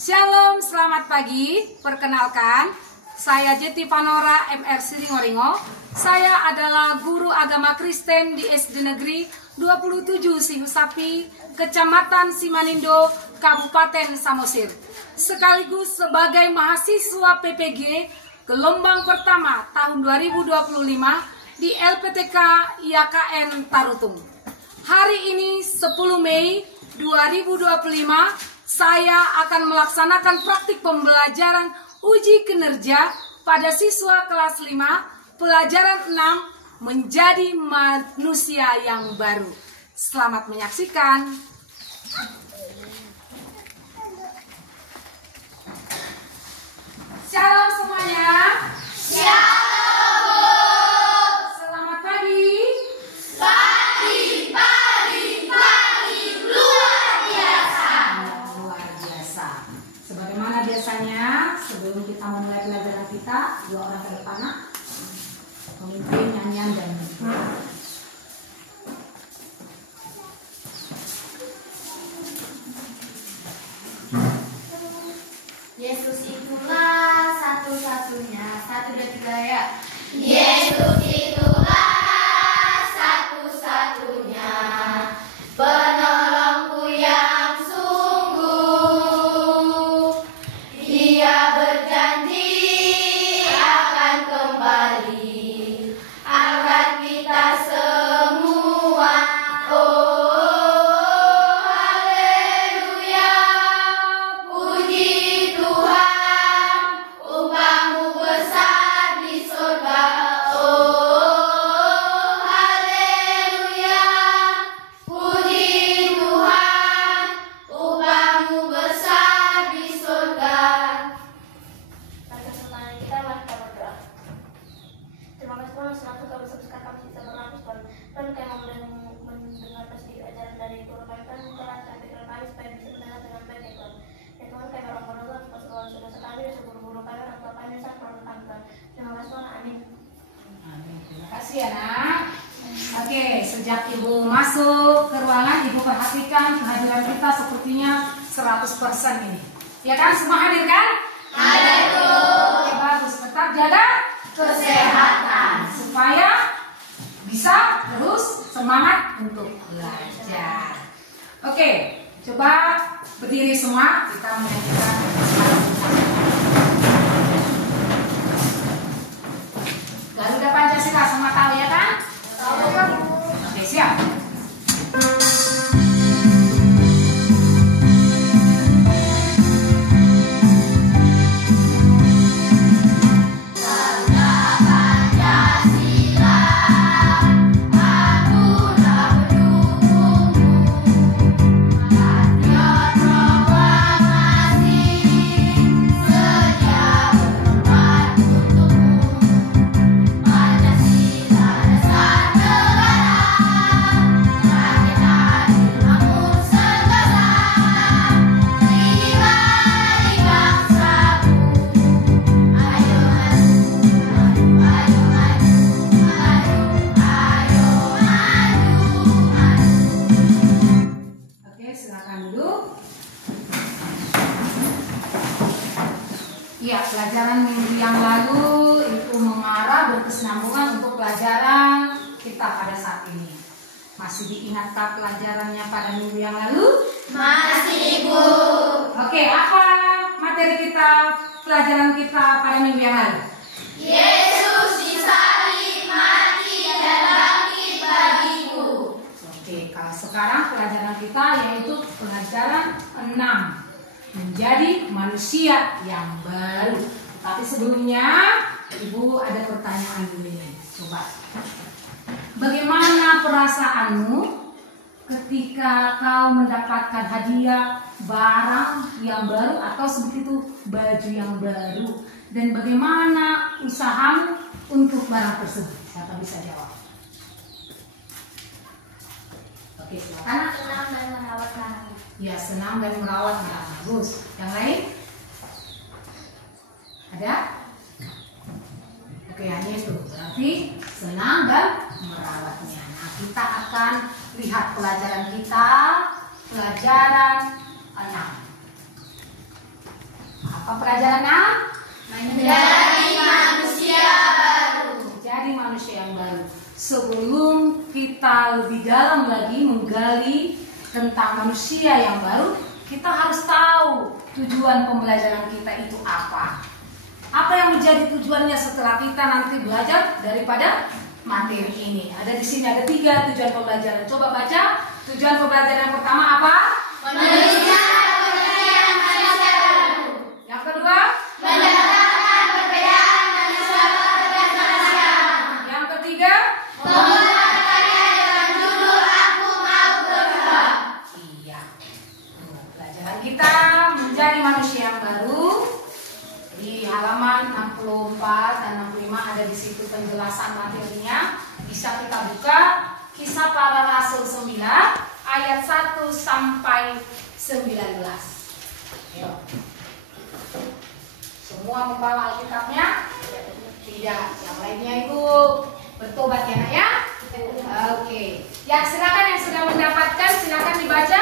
Shalom, selamat pagi. Perkenalkan, saya Jeti Panora MR Siringoringo. Saya adalah guru agama Kristen di SD Negeri 27 Sihusapi, Kecamatan Simanindo, Kabupaten Samosir. Sekaligus sebagai mahasiswa PPG gelombang pertama tahun 2025 di LPTK IAKN Tarutung. Hari ini 10 Mei 2025 saya akan melaksanakan praktik pembelajaran uji kinerja pada siswa kelas 5 pelajaran 6 menjadi manusia yang baru. Selamat menyaksikan. Shalom semuanya. Shalom. Selamat pagi. Sebagaimana biasanya, sebelum kita memulai pelajaran kita, dua orang ke depan memimpin nyanyian dan Yesus itulah satu-satunya, satu dan tiga ya. Yesus itulah satu-satunya, penolongku yang sungguh. Dia berjanji akan kembali, akan kita semua. Oh, haleluya, puji Tuhan, upahmu besar di surga. Oh, haleluya, puji Tuhan, upahmu besar di surga. Pada kesempatan kita, mari kita berdoa. Terima kasih Tuhan, selalu kami sebutkan kami bisa bernafas dan kami mendengar sedikit ajaran dari guru kami kan telah kami pikiran kami supaya bisa mendengar dengan baik ya Tuhan. Ya Tuhan, kami orang berdoa supaya seluruh saudara kami dan guru-guru kami orang tua kami saat melalui kami Tuhan. Terima kasih Tuhan, amin. Amin. Terima kasih ya nak. Oke, sejak ibu masuk ke ruangan, ibu perhatikan kehadiran kita sepertinya 100% ini. Ya kan, semua hadir kan? Hadir. Oke, bagus. Tetap jaga Kesehatan supaya bisa terus semangat untuk belajar. Oke, coba berdiri semua, kita menyanyikan Garuda Pancasila, semua tahu ya kan? Tahu. Oke, siap. Ya, pelajaran minggu yang lalu itu mengarah berkesinambungan untuk pelajaran kita pada saat ini. Masih diingatkah pelajarannya pada minggu yang lalu? Masih, Bu. Oke, apa materi kita, pelajaran kita pada minggu yang lalu? Yesus disalib, mati dan bangkit bagiku. Oke, kalau sekarang pelajaran kita yaitu pelajaran 6. Menjadi manusia yang baru. Tapi sebelumnya, Ibu ada pertanyaan dulu nih. Coba. Bagaimana perasaanmu ketika kau mendapatkan hadiah barang yang baru atau seperti itu baju yang baru? Dan bagaimana usahamu untuk barang tersebut? Siapa bisa jawab? Oke, silakan. Senang dan merawat barang. Ya, senang dan merawat barang. Bagus. Yang lain? Ada? Oke, hanya itu. Berarti senang dan merawatnya. Nah, kita akan lihat pelajaran kita, pelajaran 6. Apa pelajarannya? Menjadi manusia baru. Menjadi manusia yang baru. Sebelum kita lebih dalam lagi menggali tentang manusia yang baru, kita harus tahu tujuan pembelajaran kita itu apa. Apa yang menjadi tujuannya setelah kita nanti belajar daripada materi ini. Ada di sini ada 3 tujuan pembelajaran. Coba baca. Tujuan pembelajaran yang pertama apa? Menunjukkan keberadaan manusia baru. Yang kedua? Mendapatkan perbedaan manusia dan manusia. Yang ketiga? Membuat karya dengan judul Aku Mau Berubah. Iya. Pelajaran kita menjadi manusia yang baru. Di halaman 64 dan 65 ada di situ penjelasan materinya. Bisa kita buka Kisah Para Rasul 9 ayat 1 sampai 19. Ayo. Semua membawa Alkitabnya? Tidak. Yang lainnya itu bertobat ya nak ya? Oke. Ya silakan yang sudah mendapatkan silakan dibaca.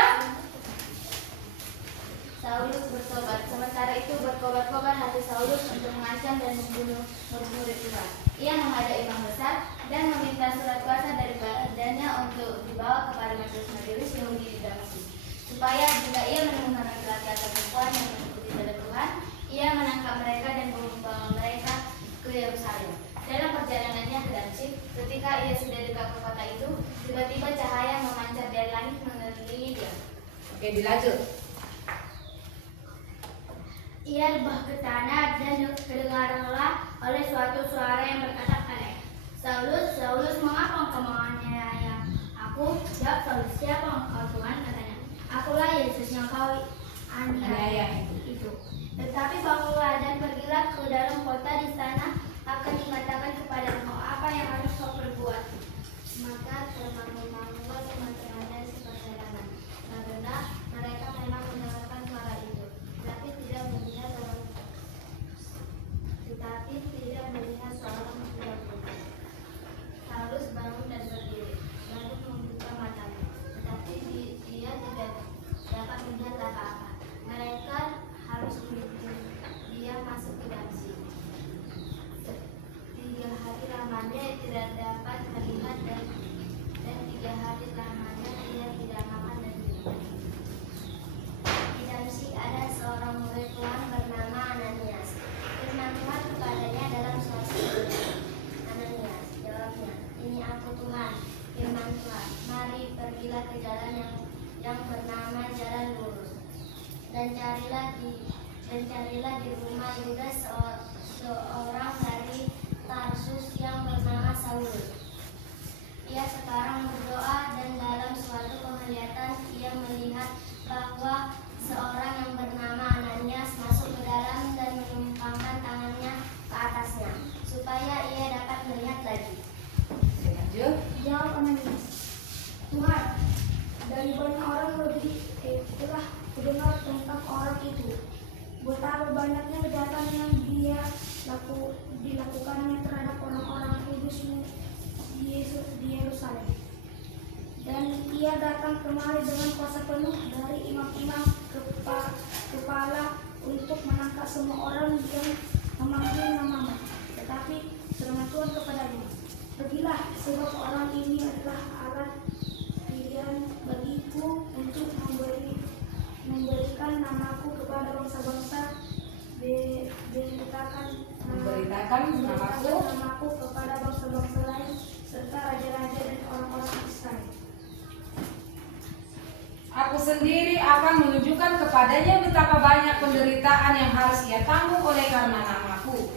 Saulus bertobat. Sementara itu berkobar-kobar hati Saulus untuk mengancam dan membunuh murid-murid Tuhan. Ia menghadap imam besar dan meminta surat kuasa daripadanya untuk dibawa kepada majelis Yahudi di Damaskus, supaya jika ia menemukan laki-laki atau perempuan yang mengikuti jalan Tuhan, ia menangkap mereka dan membawa mereka ke Yerusalem. Dalam perjalanannya ke Damsyik, ketika ia sudah dekat ke kota itu, tiba-tiba cahaya memancar dari langit mengelilingi dia. Oke, dilanjut. Ia rebah ke tanah dan kedengaranlah oleh suatu suara yang berkata aneh. Saulus, Saulus, mengapa engkau menganiaya aku? Jawab Saulus, siapa engkau Tuhan? Katanya, akulah Yesus yang kau aniaya itu. Tetapi bangunlah dan pergilah ke dalam kota, di sana akan dikatakan kepada engkau apa yang harus kau perbuat. Maka termangu-mangulah teman-teman dan seperjalanan, karena mereka memang mendengarkan suara itu, tetapi tidak melihat seorang muda pun. Saulus bangun dan berdiri, lalu membuka matanya, tetapi dia tidak dapat melihat apa-apa. Mereka harus menunggu dia masuk ke Damsyik. 3 hari lamanya tidak dapat melihat dan 3 hari lamanya ia tidak makan dan minum. Di Damsyik ada seorang murid Tuhan bernama Ananias. Firman Tuhan kepadanya dalam suatu keadaan. Ananias, jawabnya, ini aku Tuhan. Firman Tuhan, mari pergilah ke jalan yang bernama Jalan Lurus, dan carilah di rumah Yudas seorang dari Tarsus yang bernama Saulus. Ia sekarang berdoa, dan dalam suatu penglihatan ia melihat bahwa seorang yang bernama Ananias masuk ke dalam dan menumpangkan tangannya ke atasnya, supaya ia dapat melihat lagi. Jawab Ananias, Tuhan, dari banyak orang telah kudengar tentang orang itu, betapa banyaknya kejahatan yang dilakukannya terhadap orang-orang kudus di Yerusalem. Dan ia datang kemari dengan kuasa penuh dari imam-imam kepala untuk menangkap semua orang yang memanggil namamu. Tetapi firman Tuhan kepadanya, pergilah, sebab orang ini adalah alat pilihan bagiku untuk memberikan namaku kepada bangsa-bangsa, memberitakan namaku kepada bangsa-bangsa lain, serta raja-raja dan orang-orang Israel. Aku sendiri akan menunjukkan kepadanya betapa banyak penderitaan yang harus ia tanggung oleh karena namaku.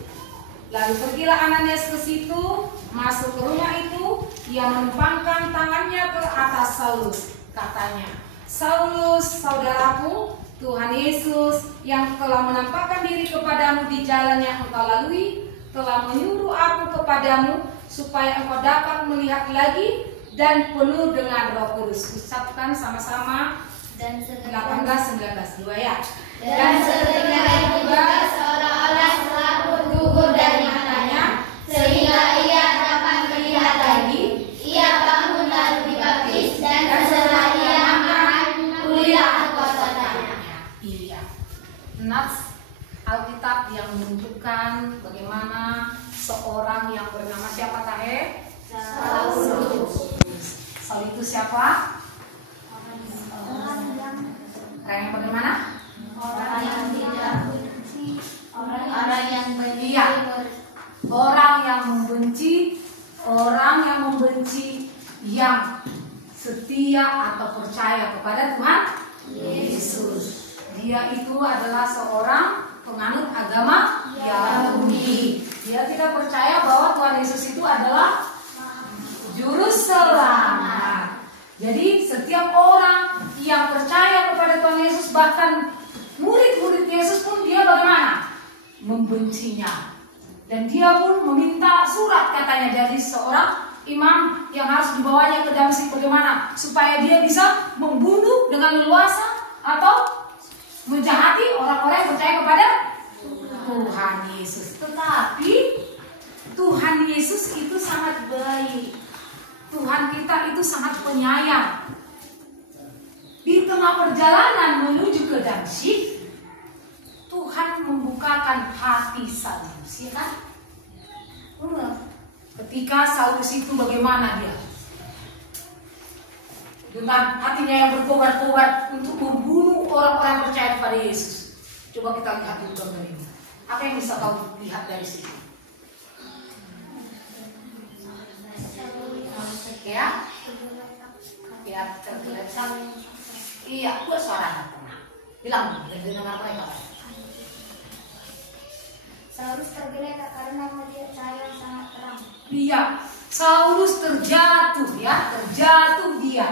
Lalu pergilah Ananias ke situ, masuk ke rumah itu, ia menumpangkan tangannya ke atas Saulus. Katanya, Saulus, saudaraku, Tuhan Yesus yang telah menampakkan diri kepadamu di jalan yang engkau lalui, telah menyuruh aku kepadamu supaya engkau dapat melihat lagi dan penuh dengan Roh Kudus. Ucapkan sama-sama. Dan 18-19 2 ya. Dan seketika juga seolah-olah selaput gugur dari matanya, sehingga ia dapat melihat lagi. Ia bangun lalu dibaptis, dan setelah ia makan, pulihlah kekuasaannya. Iya. Nats Alkitab yang menunjukkan bagaimana seorang yang bernama siapa Tahe? Saulus. Saul itu siapa? Orang yang bagaimana? Orang yang tidak benci. Orang yang benci. Iya. Orang yang membenci, orang yang membenci yang setia atau percaya kepada Tuhan Yesus. Dia itu adalah seorang penganut agama Yahudi. Dia tidak percaya bahwa Tuhan Yesus itu adalah juru selamat. Jadi setiap orang yang percaya kepada Tuhan Yesus, bahkan murid-murid Yesus pun dia bagaimana? Membencinya. Dan dia pun meminta surat katanya dari seorang imam yang harus dibawanya ke Damsyik bagaimana? Supaya dia bisa membunuh dengan leluasa atau menjahati orang-orang yang percaya kepada Tuhan Yesus. Tetapi Tuhan Yesus itu sangat baik. Tuhan kita itu sangat penyayang. Di tengah perjalanan menuju ke Damsyik, Tuhan membukakan hati Saulus, ya kan? Ketika Saulus itu bagaimana dia? Dengan hatinya yang berkobar-kobar untuk membunuh orang-orang yang percaya kepada Yesus. Coba kita lihat dulu gambar ini. Apa yang bisa kau lihat dari situ? Ya, ya tergeletak. Iya, buat suara tenang. Bilang, dan dengar mereka. Saulus tergeletak karena melihat cahaya yang sangat terang. Iya, Saulus terjatuh ya, terjatuh dia.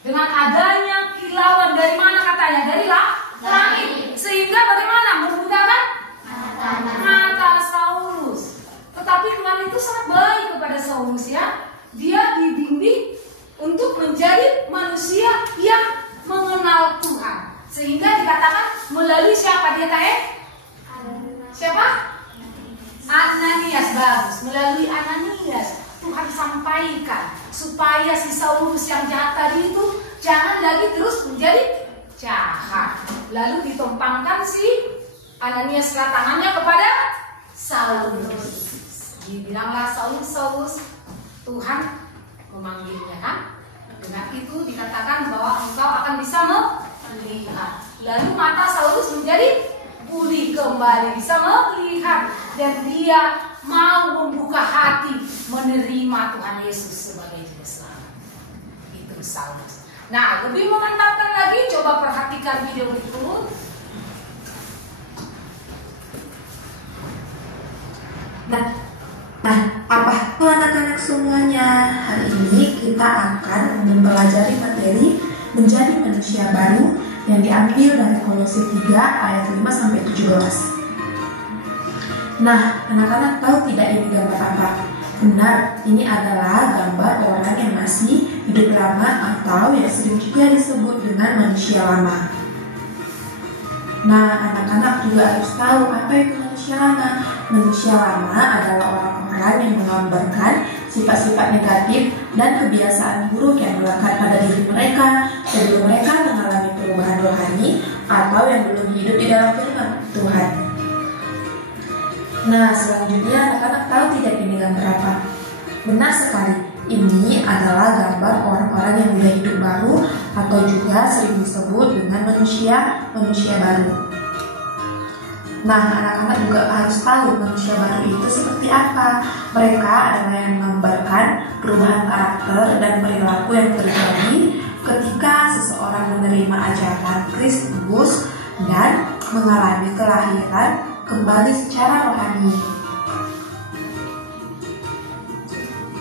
Dengan adanya kilauan dari mana katanya? Dari langit. Sehingga bagaimana? Membutakan mata Saulus. Tetapi Tuhan itu sangat baik kepada Saulus ya. Dia dibimbing untuk menjadi manusia yang mengenal Tuhan. Sehingga dikatakan melalui siapa dia Tahe? Siapa? Ananias. Bagus. Melalui Ananias Tuhan sampaikan supaya si Saulus yang jahat tadi itu jangan lagi terus menjadi jahat. Lalu ditumpangkan si Ananias tangannya kepada Saulus. Dibilanglah Saulus, Saulus, Tuhan memanggilnya kan? Dengan itu dikatakan bahwa engkau akan bisa melihat. Lalu mata Saulus menjadi pulih kembali, bisa melihat, dan dia mau membuka hati menerima Tuhan Yesus sebagai juru selamat. Itu Saulus. Nah, lebih memantapkan lagi, coba perhatikan video berikut. Nah, apa anak-anak semuanya? Hari ini kita akan mempelajari materi menjadi manusia baru yang diambil dari Kolose 3 ayat 5 sampai 17. Nah, anak-anak tahu tidak ini gambar apa? Benar, ini adalah gambar orang yang masih hidup lama atau yang sering juga disebut dengan manusia lama. Nah, anak-anak juga harus tahu apa itu manusia lama. Manusia lama adalah orang-orang yang menggambarkan sifat-sifat negatif dan kebiasaan buruk yang melekat pada diri mereka sebelum mereka mengalami perubahan rohani atau yang belum hidup di dalam firman Tuhan. Nah, selanjutnya anak-anak tahu tidak ini gambar apa? Benar sekali, ini adalah gambar orang-orang yang sudah hidup baru atau juga sering disebut dengan manusia baru. Nah, anak-anak juga harus tahu manusia baru itu seperti apa. Mereka adalah yang menggambarkan perubahan karakter dan perilaku yang terjadi ketika seseorang menerima ajaran Kristus dan mengalami kelahiran kembali secara rohani.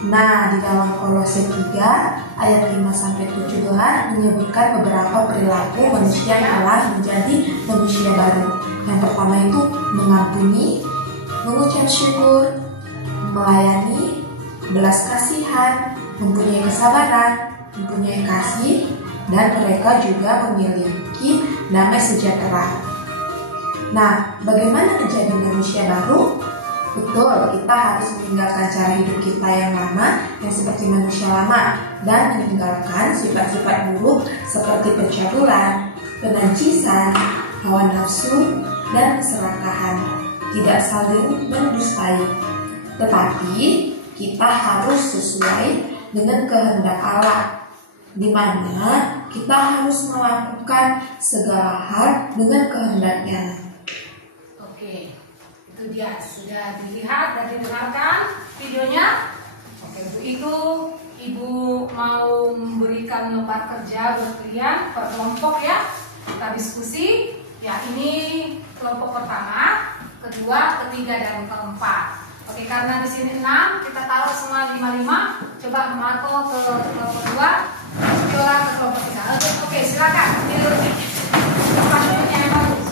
Nah, di dalam Kolose 3 ayat 5-17 menyebutkan beberapa perilaku manusia yang telah menjadi manusia baru. Yang pertama itu mengampuni, mengucap syukur, melayani, belas kasihan, mempunyai kesabaran, mempunyai kasih, dan mereka juga memiliki damai sejahtera. Nah, bagaimana menjadi manusia baru? Betul, kita harus meninggalkan cara hidup kita yang lama, yang seperti manusia lama, dan meninggalkan sifat-sifat buruk seperti pencabulan, penajisian, hawa nafsu, dan keserakahan, tidak saling mendustai. Tetapi kita harus sesuai dengan kehendak Allah, di mana kita harus melakukan segala hal dengan kehendaknya. Oke, itu dia, sudah dilihat dan didengarkan videonya. Oke, untuk itu Ibu mau memberikan lembar kerja buat kalian per kelompok ya. Kita diskusi. Ya, ini kelompok pertama, kedua, ketiga, dan keempat. Oke, karena di sini 6, kita taruh semua 5-5. Coba Marco ke kelompok 2, Viola ke kelompok 3. Oke, silakan. Videonya yang bagus.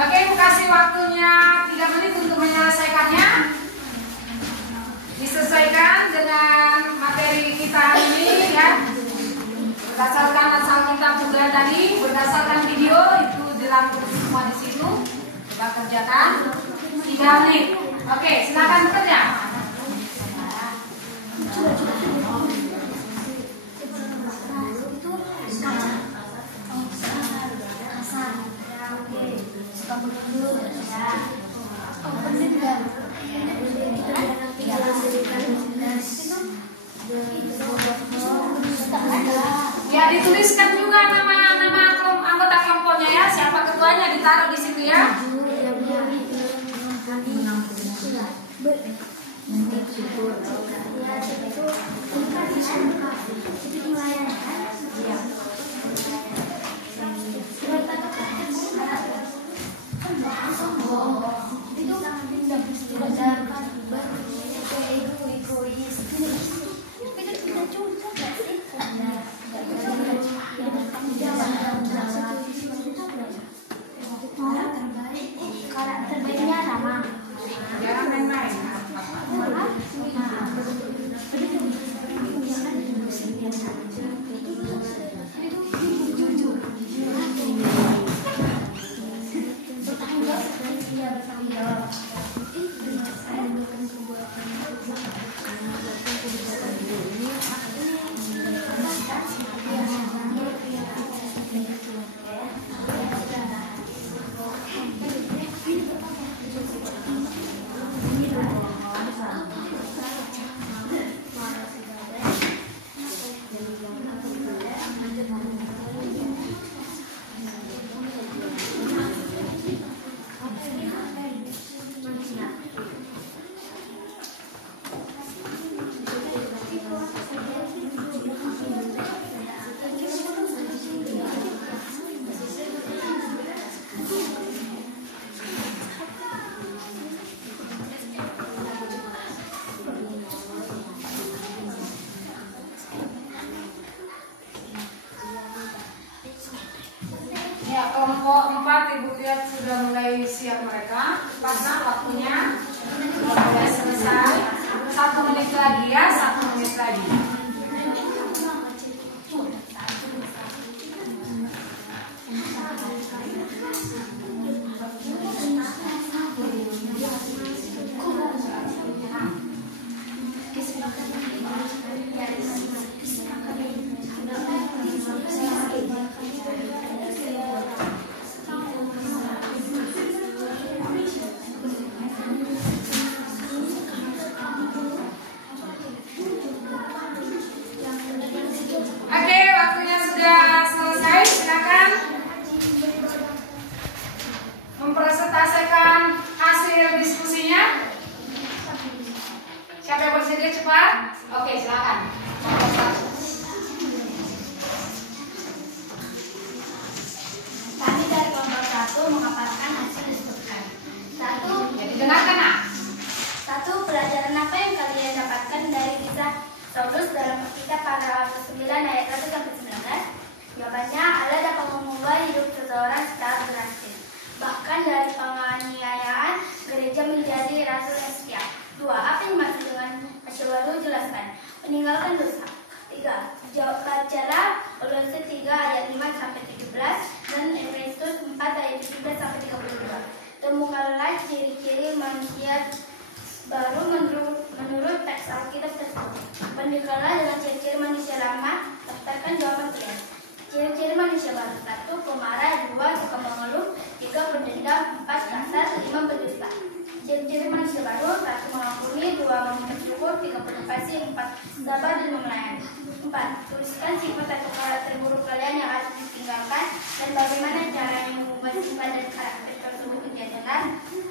Oke, aku kasih waktunya 3 menit untuk menyelesaikannya. Disesuaikan dengan materi kita hari ini ya. Berdasarkan asal kita juga tadi, berdasarkan video itu dilakukan semua di situ. Kita kerjakan 3 menit. Oke, silakan bekerja. Ya, dituliskan juga nama anggota kelompoknya ya, siapa ketuanya ditaruh di situ ya. Karakternya sama. Jangan main-main. Ya, kelompok 4 Ibu lihat sudah mulai siap mereka. Karena waktunya sudah selesai. 1 menit lagi ya, 1 menit lagi. Oke, waktunya sudah selesai. Silakan mempresentasikan hasil diskusinya. Siapa yang bersedia cepat? Oke, silakan. Kami dari kelompok 1 memaparkan hasil disebutkan. 1. Jadi dengarkan nak. 1. Pelajaran apa yang kalian dapatkan dari kisah Saulus dalam kitab Paragraf 9 ayat 1-19? Jawabannya, Allah dapat mengubah hidup seseorang secara drastis. Bahkan sampai 32. Temukanlah ciri-ciri manusia baru menurut teks Alkitab tersebut. Bandingkanlah dengan ciri-ciri manusia lama. Daftarkan jawaban kalian. Ciri-ciri manusia baru: 1. Pemarah, 2. Suka mengeluh, 3. Pendendam, 4. Kasar, 5. Pendusta. Ciri-ciri manusia baru: 1. Mengampuni, 2. Bersyukur, 3. Penuh kasih, 4. Sabar dan melayani. 4. Tuliskan sifat atau karakter buruk kalian yang harus ditinggalkan dan bagaimana caranya mengubah sifat dan karakter tersebut menjadi benar.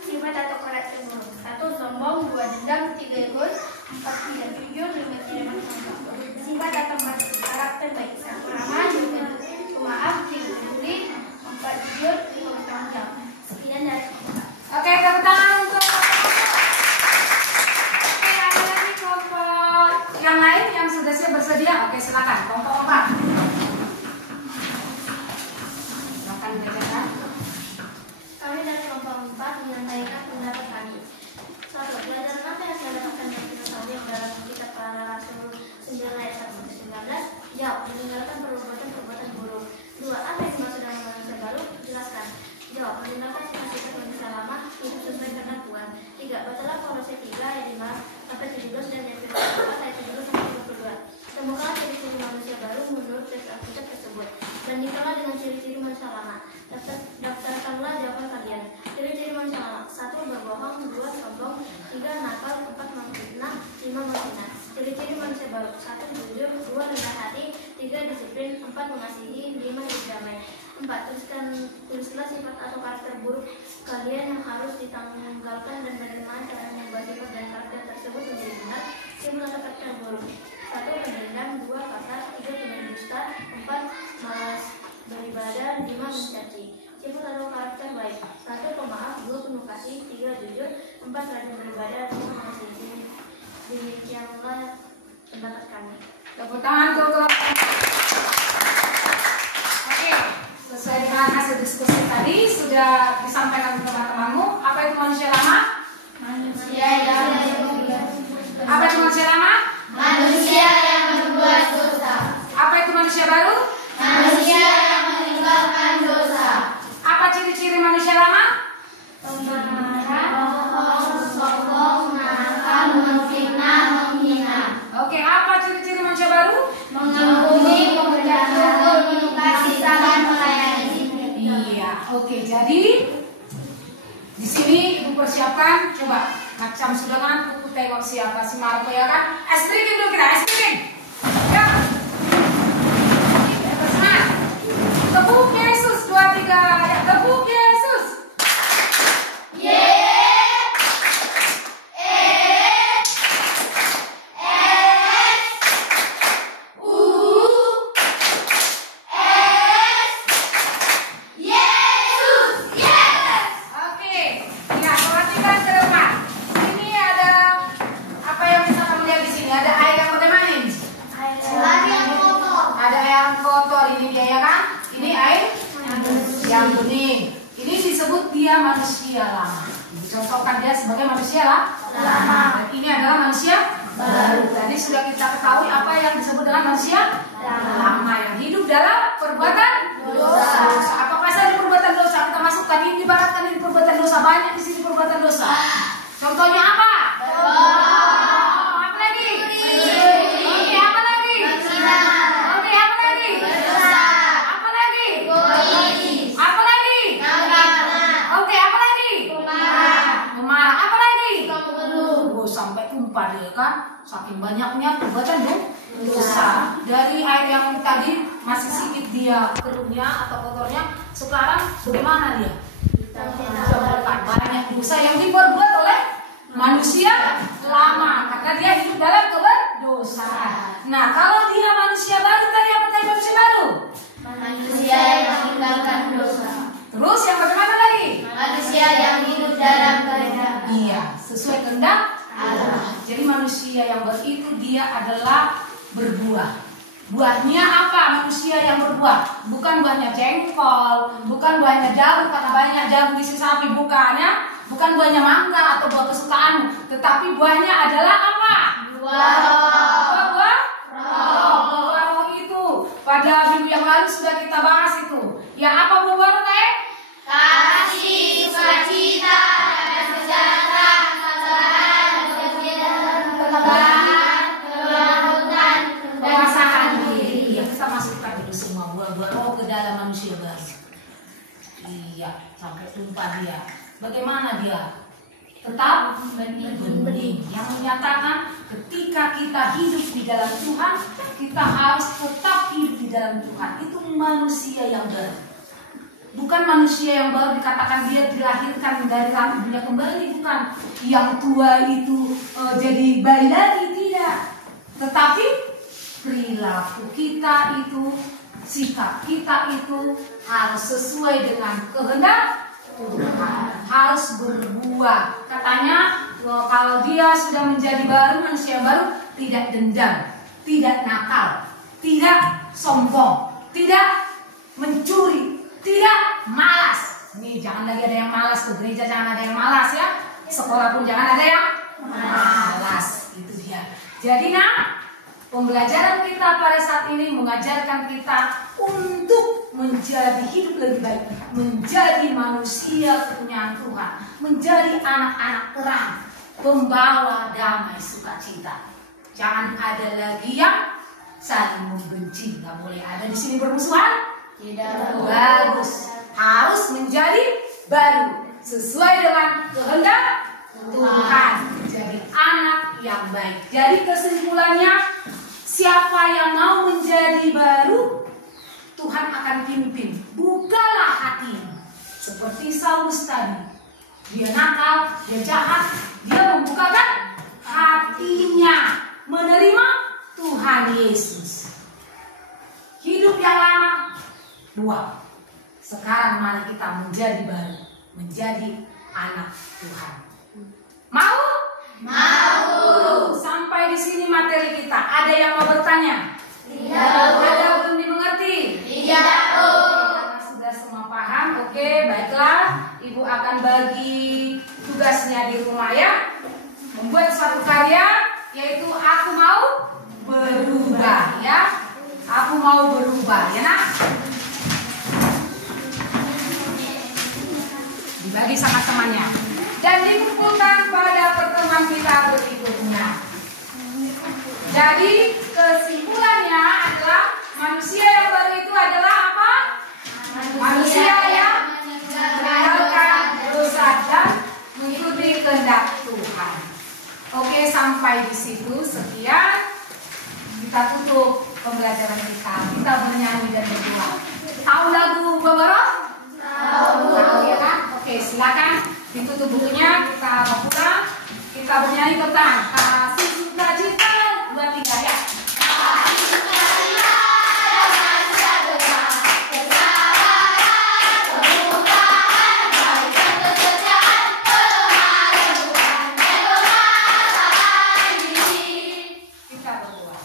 Sifat atau karakter buruk: 1. Sombong, 2. Dendam, 3. Egois, 4. Tidak jujur, 5. Tidak bertanggung. Sifat atau karakter baik: 1. Ramah, 2. Pemaaf, 3. peduli, 4. Jujur, 5. bertanggung jawab. Sekian dari kita. Oke, tepuk tangan untuk Oke, ada lagi kelompok yang lain yang sudah siap bersedia. Oke, silakan. Kelompok 4. Silakan dibacakan. Kami dari kelompok 4 menyampaikan pendapat kami. 1. Pelajaran apa yang saya dapatkan dari kita tahu yang dalam kitab Para Rasul 9 ayat 1-19? Jawab. Meninggalkan perbuatan buruk. 2. Apa yang dimaksud dengan manusia baru? Jelaskan. Jawab. Meninggalkan sifat-sifat manusia lama hidup sesuai kehendak Tuhan. 3. Bacalah Kolose 3 ayat 5-17 dan Efesus 4 ayat 17-22. Temukanlah ciri-ciri manusia baru menurut teks Alkitab tersebut. Bandingkanlah dengan ciri-ciri manusia lama. Daftarkanlah jawaban kalian. Ciri-ciri manusia lama: 1. Berbohong, 2. Sombong, 3. Nakal, 4. Memfitnah, 5. menghina. Ciri-ciri manusia baru: 1. Jujur, 2. Rendah hati, 3. Disiplin, 4. Mengasihi, 5. Hidup damai. 4. Tulislah sifat atau karakter buruk kalian yang harus ditanggalkan dan bagaimana cara mengubah sifat dan karakter tersebut menjadi benar. Sifat atau karakter buruk: 1. Pendendam, 2. Kasar, 3. Pendusta, 4. Malas beribadah, 5. Mencaci. Sifat atau karakter baik: 1. Pemaaf, 2. Penuh kasih, 3. Jujur, 4. Rajin beribadah, 5. Mengasihi. Demikianlah pendapat kami. Tepuk tangan untuk kelompok. Oke, sesuai dengan hasil diskusi tadi sudah disampaikan ke teman-temanmu. Apa itu manusia lama? Manusia yang Apa itu manusia lama? Manusia yang berbuat dosa. Apa itu manusia baru? Manusia yang meninggalkan dosa. Apa ciri-ciri manusia lama? Pemarah, bohong, sombong, nakal, memfitnah, menghina. Oke, apa ciri-ciri manusia baru? Mengampuni, pekerja syukur, penuh kasih, sabar, melayani. Iya, oke. Jadi di sini ibu persiapkan, coba macam sudah ngantuk, tengok siapa si Marco ya kan? Es breaking dulu kita, es breaking. Ya. Bersemangat. Tepuk Yesus 2 3 ya, tepuk Yesus. Oke, ya perhatikan ke depan. Ini ada apa yang bisa kamu lihat di sini? Ada air yang bagaimana ini? Ada air yang kotor ini dia ya kan? Ini air yang kuning. Ini disebut dia manusia lama. Dicontohkan dia sebagai manusia lama. Dan ini adalah manusia baru. Tadi sudah kita ketahui apa yang disebut dengan manusia lama yang hidup dalam perbuatan dosa. Apa saja perbuatan dosa kita masukkan ini, ibaratkan ini perbuatan dosa, banyak di sini perbuatan dosa. Contohnya apa? Apa lagi? Oke, apa lagi? Oke, apa lagi? Apa lagi? Apa lagi? Oke, apa lagi? Memarah. Apa lagi? Oh, sampai tumpah dia kan? Saking banyaknya perbuatan dosa. Dari air yang tadi masih sedikit dia keruhnya atau kotornya, sekarang bagaimana dia? Banyak dosa yang diperbuat oleh manusia lama karena dia hidup dalam keberdosaan. Nah, kalau dia manusia baru tadi apa tadi manusia baru? Manusia yang meninggalkan dosa. Terus yang bagaimana lagi? Manusia yang hidup dalam kehendak. Iya, sesuai kehendak Allah. Jadi manusia yang baru itu dia adalah berbuah. Buahnya apa? Manusia yang berbuah. Bukan buahnya jengkol, bukan buahnya jagung karena banyak jagung di sapi, bukannya. Bukan buahnya mangga atau buah kesukaanmu, tetapi buahnya adalah apa? Buah Buah buah roh itu pada minggu yang lalu sudah kita bahas itu. Ya apa buah roh teh? kasih, sampai tumpah dia. Bagaimana dia? Tetap bening. Yang menyatakan ketika kita hidup di dalam Tuhan, kita harus tetap hidup di dalam Tuhan. Itu manusia yang baru. Bukan manusia yang baru dikatakan dia dilahirkan dari dunia kembali, bukan. Yang tua itu jadi bayi lagi, tidak. Tetapi perilaku kita itu, sikap kita itu harus sesuai dengan kehendak Tuhan, harus berbuah. Katanya kalau dia sudah menjadi baru, manusia yang baru, tidak dendam, tidak nakal, tidak sombong, tidak mencuri, tidak malas. Nih jangan lagi ada yang malas, ke gereja jangan ada yang malas ya. Sekolah pun jangan ada yang malas. Itu dia. Jadi pembelajaran kita pada saat ini mengajarkan kita untuk menjadi hidup lebih baik, menjadi manusia kepunyaan Tuhan, menjadi anak-anak terang, pembawa damai sukacita. Jangan ada lagi yang saling membenci. Nggak boleh ada di sini bermusuhan. Tidak bagus. Harus menjadi baru sesuai dengan kehendak Tuhan. Jadi anak yang baik. Jadi kesimpulannya, siapa yang mau menjadi baru, Tuhan akan pimpin. Bukalah hatimu. Seperti Saulus tadi. Dia nakal, dia jahat, dia membukakan hatinya menerima Tuhan Yesus. Hidup yang lama buang. Sekarang mari kita menjadi baru, menjadi anak Tuhan. Mau? Mau. Sampai di sini materi kita. Ada yang mau bertanya? Tidak. Ada belum dimengerti? Tidak. Karena sudah semua paham. Oke, baiklah. Ibu akan bagi tugasnya di rumah ya. Membuat suatu karya, yaitu aku mau berubah ya. Aku mau berubah ya nak. Dibagi sama temannya dan dikumpulkan pada pertemuan kita berikutnya. Jadi kesimpulannya adalah manusia yang baru itu adalah apa? Manusia yang meninggalkan dosa dan mengikuti kehendak Tuhan. Oke, sampai di situ sekian. Kita tutup pembelajaran kita. Kita bernyanyi dan berdoa. Tahu lagu Babarok? Tahu ya kan? Oke, silakan ditutup bukunya. Kita mau pulang. Kita bernyanyi tentang kasih sukacita 2 3 ya. Kasih sukacita dengan segala kesabaran, kemudahan, baik kesetiaan, kelemahan Tuhan, dan diri. Kita berdoa.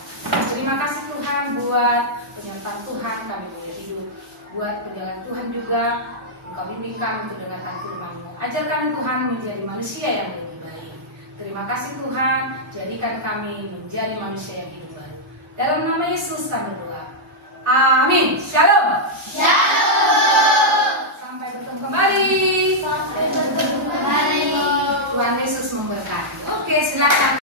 Terima kasih Tuhan buat penyertaan Tuhan kami boleh hidup. Buat perjalanan Tuhan juga Engkau bimbingkan untuk dengarkan firman-Mu. Ajarkan Tuhan menjadi manusia yang lebih baik. Terima kasih Tuhan, jadikan kami menjadi manusia yang hidup baru. Dalam nama Yesus kami berdoa. Amin. Shalom. Shalom. Sampai bertemu kembali. Tuhan Yesus memberkati. Oke, silakan.